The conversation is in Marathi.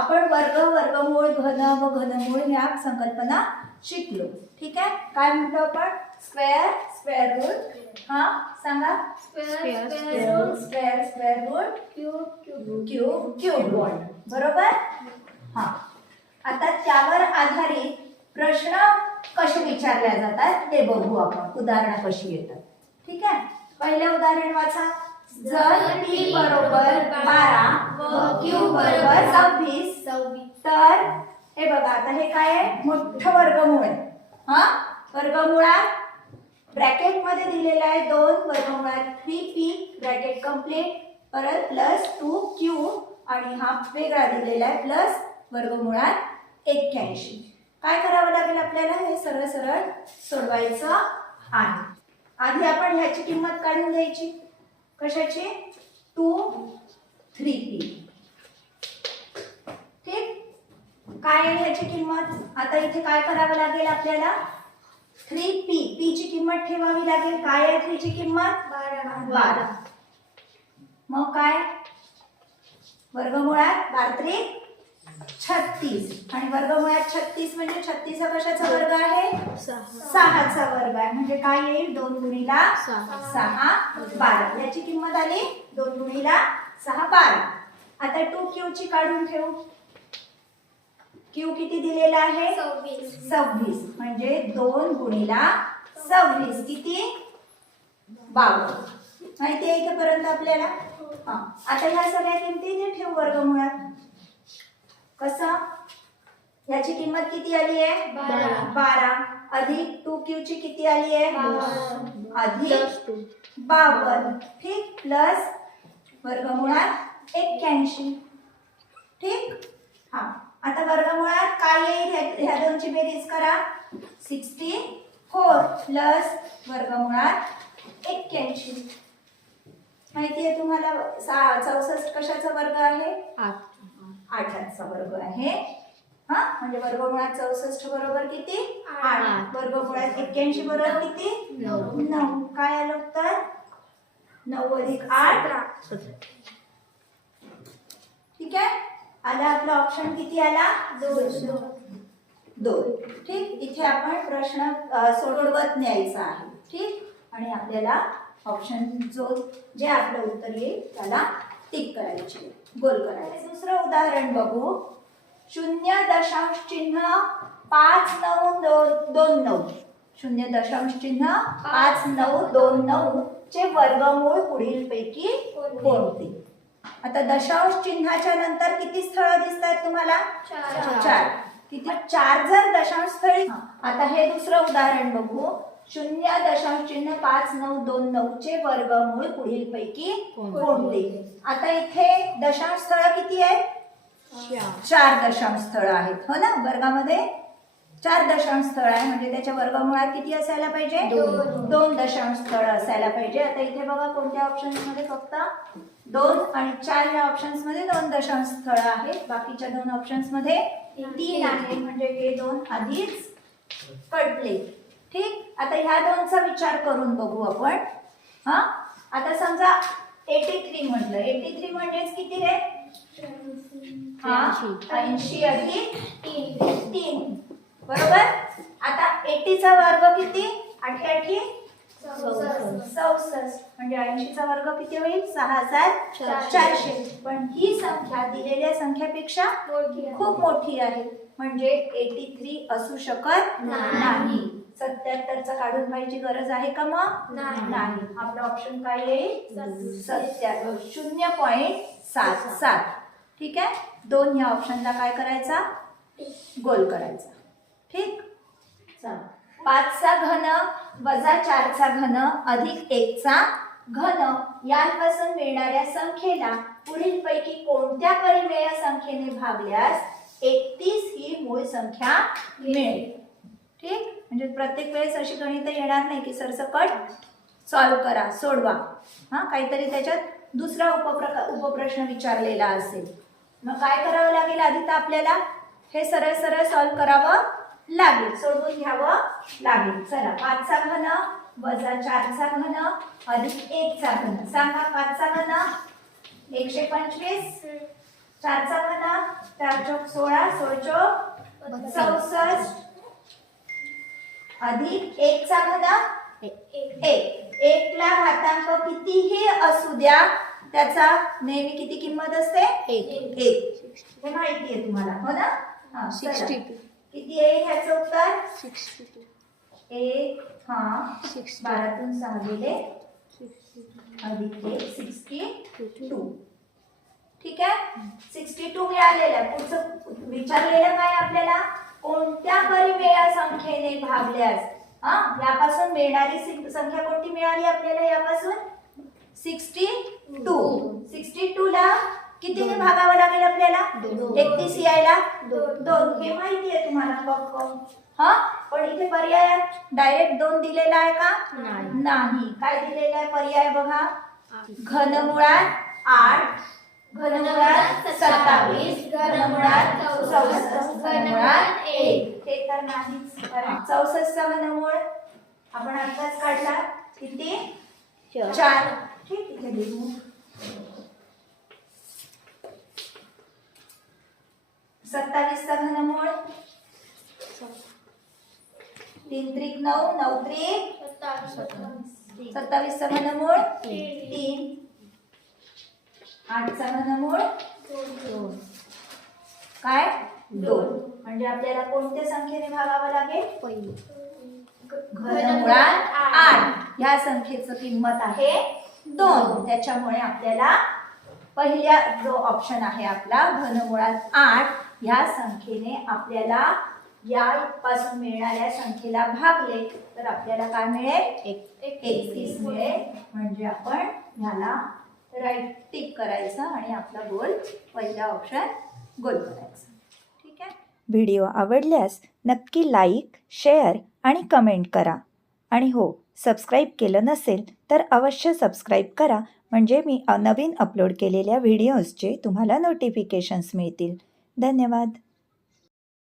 आपण वर्ग, वर्गमूळ, घन व घनमूळ या संकल्पना शिकलो. ठीक आहे. काय म्हणतो आपण? Square, square root. हा सांगा. Square square, square root, cube cube, cube root. बरोबर. हा आता त्यावर आधारित प्रश्न कसे विचारले जातात ते बघू आपण. उदाहरणं कशी येतात. ठीक आहे. पहिले उदाहरण वाचा. जर t बरोबर 12 व q बरोबर 26 तर हे बघा आता हे काय आहे? मोठं वर्गमूळ आहे. हा वर्गमुळात ब्रॅकेट मध्ये दिलेला आहे 2 वर्गमुळात 3p ब्रॅकेट कंप्लीट परत प्लस 2q आणि हा वेगळा दिलेला आहे प्लस वर्गमुळात 81. काय करावं लागेल आपल्याला? हे सरळ सरळ सोडवायचं आहे. आधी आपण ह्याची किंमत काढून घ्यायची. कशाची? 2 3p. ठीक. काय आहे ह्याची किंमत? आता इथे काय करावं लागेल आपल्याला? 3p p ची किंमत ठेवावी लागेल. काय आहे 3 ची किंमत? 12. मग काय? वर्गमुळात 12 36 आणि वर्गमुळात 36 म्हणजे 36 हा कशाचा वर्ग आहे? 6चा वर्ग आहे. म्हणजे काय येईल? 2 गुणिला 6 12. याची किंमत आली 2 गुणिला 6 12. आता 2q ची काढून ठेवू. q किती दिलेला आहे? 26 म्हणजे 2 गुणिला 26 किती? 52. माहिती आहे इथेपर्यंत आपल्याला? आता ह्या सगळ्या किमती इथे ठेवू वर्गमुळात. कसं? याची किंमत किती आली आहे? 12 अधिक 2q ची किती आली आहे? अधिक 52. ठीक. प्लस वर्गमुळात 81. ठीक. हा आता वर्गमुळात काय येईल? ह्या दोनची बेरीज करा. 64 प्लस वर्गमुळात 81. माहिती आहे तुम्हाला 64 कशाचा वर्ग आहे? 8चा वर्ग आहे. हा म्हणजे वर्गमुळात 64 बरोबर किती? 8. वर्गमुळात 81 बरोबर किती? 9. काय आलं उत्तर? 9 अधिक 8. ठीक आहे. आला आपला ऑप्शन किती आला? 2. ठीक. इथे आपण प्रश्न सोडवत न्यायचा आहे. ठीक. आणि आपल्याला ऑप्शन जे आपलं उत्तर येईल त्याला टिक करायची, गोल करायचे. दुसरं उदाहरण बघू. 0.5929 0.5929 चे वर्गमूळ पुढीलपैकी कोणते? आता दशांश चिन्हाच्या नंतर किती स्थळ दिसतात तुम्हाला? 4. किती? 4 जर दशांश स्थळी. आता हे दुसरं उदाहरण बघू. 0.5929 चे वर्गमूळ पुढीलपैकी कोणते? आता इथे दशांश स्थळ किती आहेत? 4 दशांश स्थळ आहेत. हो ना. वर्गामध्ये 4 दशांश स्थळ आहे म्हणजे त्याच्या वर्गमुळात किती असायला पाहिजे? 2 दशांश स्थळ असायला पाहिजे. आता इथे बघा कोणत्या ऑप्शन्स मध्ये फक्त 2 आणि 4 या ऑप्शन्स मध्ये 2 दशांश स्थळ आहेत. बाकीच्या 2 ऑप्शन्स मध्ये 3 आहे म्हणजे हे 2 आधीच पडले. ठीक. आता ह्या दोनचा विचार करून बघू आपण. हा आता समजा 83 म्हटलं. 83 म्हणजेच किती रे? 80 अधिक 3 बरोबर. आता 80 चा वर्ग किती? 88 64 म्हणजे 80 चा वर्ग किती होईल? 6400. पण ही संख्या दिलेल्या संख्यापेक्षा खूप मोठी आहे म्हणजे 83 असू शकत नाही. 77 चा काढून पाहिजे गरज आहे का? मग नाही. आपला ऑप्शन काय येईल? 0.77. ठीक आहे. 2 या ऑप्शनला काय करायचा? गोल करायचा. ठीक. 5चा घन वजा 4चा घन अधिक 1चा घन यांपासून मिळणाऱ्या संख्येला पुढीलपैकी कोणत्या परिमेय संख्येने भागल्यास 31 ही मूळ संख्या मिळेल? ठीक. म्हणजे प्रत्येक वेळेस अशी गणित येणार नाही की सरसकट सॉल्व्ह करा, सोडवा. काहीतरी त्याच्यात दुसरा उपप्रश्न विचारलेला असेल. मग काय करावं लागेल? आधी तर आपल्याला हे सरळ सरळ सॉल्व्ह करावं लागेल, सोडवून घ्यावं लागेल. चला 5चा घन वजा 4चा घन अधिक 1चा घन. सांगा 5चा घन 125 4चा घन 4 चौक 16 16 चौक 64 अधिक 1चा घन 1 ला घातांक कितीही असू द्या त्याचा नेहमी किती किंमत असते 1 हे माहिती आहे तुम्हाला हो ना. 62 किती येईल ह्याचं उत्तर 62 1 12 तून 6 गेले अधिक 1 62. ठीक आहे 62 मिळालेलं आहे. पुढचं विचारलेलं काय आपल्याला कोणत्या परिमेय संख्येने भागल्यास यापासून मिळणारी संख्या कोणती मिळाली आपल्याला यापासून 62 ला कितीने भागावं लागेल आपल्याला 31 यायला 2 हे माहिती आहे तुम्हाला पक्क. पण इथे पर्यायात डायरेक्ट 2 दिलेला आहे का नाही. काय दिलेला आहे पर्याय बघा घनमुळात 8 घनमुळात 27 घनमुळात 64 घनमुळात 1 हे तर नाहीच. कारण 64 चा घनमूळ आपण आत्ताच काढला किती 4. ठीक इथे लिहू 27 चा घनमूळ 3 त्रिक 9 9 त्रिक 27 चा घनमूळ 3 8 चा घनमूळ 2 काय 2. म्हणजे आपल्याला कोणत्या संख्येने भागावं लागेल पहिली घनमुळात 8 या संख्येची किंमत आहे 2. त्याच्यामुळे आपल्याला पहिल्या जो ऑप्शन आहे आपला घनमुळात 8 या संख्येने आपल्याला यापासून मिळणाऱ्या संख्येला भागले तर आपल्याला काय मिळेल 31 मिळेल. म्हणजे आपण ह्याला राईट टिक करायचं आणि आपला गोल पहिला ऑप्शन गोल करायचा. ठीक आहे. व्हिडिओ आवडल्यास नक्की लाईक शेअर आणि कमेंट करा आणि हो सबस्क्राईब केलं नसेल तर अवश्य सबस्क्राईब करा म्हणजे मी नवीन अपलोड केलेल्या व्हिडिओजचे तुम्हाला नोटिफिकेशन्स मिळतील. धन्यवाद.